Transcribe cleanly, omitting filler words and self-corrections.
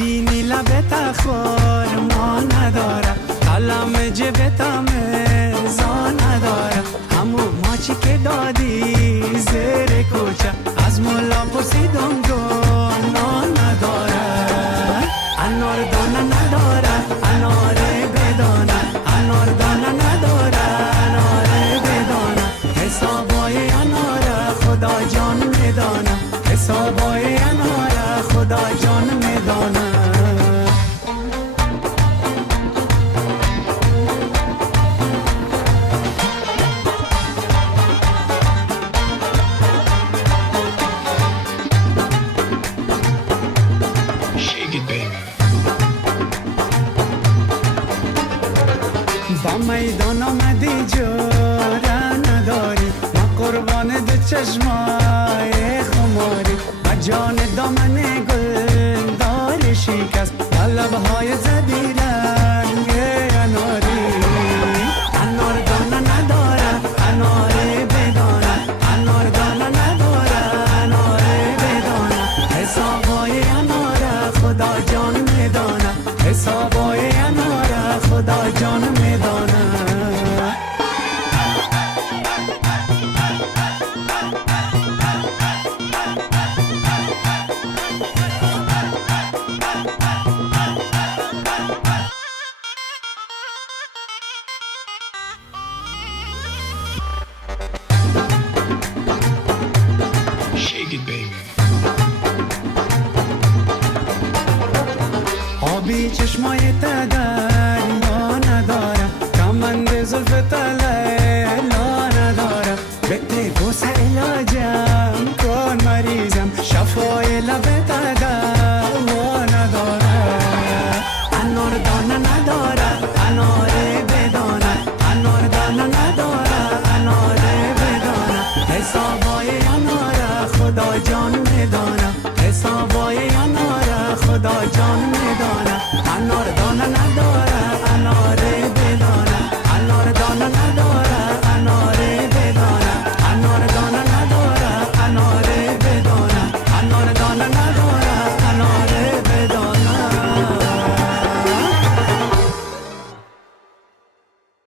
میبینی لبت خور ما نداره، قلم جبتم ارزا نداره، همون ماچی که دادی زیر کوچه از مولا پرسیدم گناه نداره. انار دانه نداره انار بدانه، انار دانه نداره انار بدانه، حسابای انار خدا جان میدانه، حسابای انار خدا جان میدانه. با میدان آمدی جوره نداری، ما قربان دو چشمای خماری، و جان دامن گل داری شکست و لبهای زدی رنگ اناری. انار دانه نداره انار بدانه، انار دانه نداره انار بدانه، حسابای انار خدا جان میدانه، حسابای انار خدا جان میدانه. آبی چشمای دریا نداره، کمند زلف لیلا نداره، بده بوسه علاجم کن مریضم، شفای لبت دوا نداره. انار دانه نداره انار بدانه، انار دانه نداره انار بدانه، حسابای انار خدا جان میدانه، حسابای انار خدا جان میدانه.